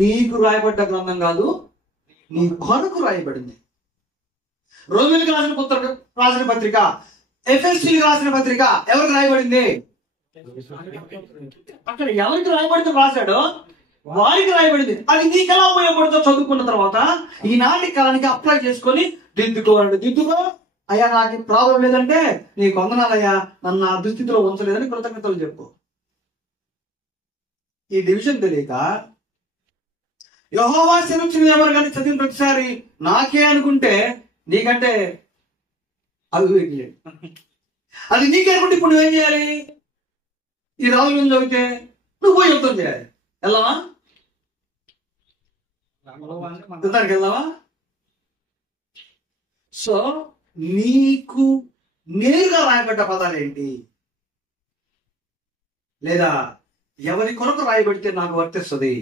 నీకు రాయబడ్డ గ్రంథం కాదు, నీ కొరకు రాయబడింది. రోమిలకు రాసిన పత్రిక, ఎఫెసీయులకు రాసిన పత్రిక ఎవరికి రాయబడింది? అక్కడ ఎవరికి రాయబడింది రాశాడో వారికి రాయబడింది. అది నీకు ఎలా ఉపయోగపడుతుందో చదువుకున్న తర్వాత ఈనాటి కాలానికి అప్లై చేసుకొని దిద్దుకో. అయ్యా నాకు ప్రాబ్లం లేదంటే నీకు వందనాలయ్యా, నన్ను ఆ దుస్థితిలో ఉంచలేదని కృతజ్ఞతలు చెప్పు. ఈ డివిజన్ తెలియక యెహోవా సెలవిచ్చినది ఎవరు కానీ చదివిన ప్రతిసారి నాకే అనుకుంటే నీకంటే అవివేకి. అది నీకే అనుకుంటే ఇప్పుడు నువ్వేం చేయాలి? ఈ రాజులను చదివితే నువ్వు పోయి యుద్ధం చేయాలి. వెళ్దామా? యుద్ధానికి వెళ్దామా? సో నీకు నేరుగా రాయబడ్డ పదాలు ఏంటి? లేదా ఎవరి కొరకు రాయబడితే నాకు వర్తిస్తుంది?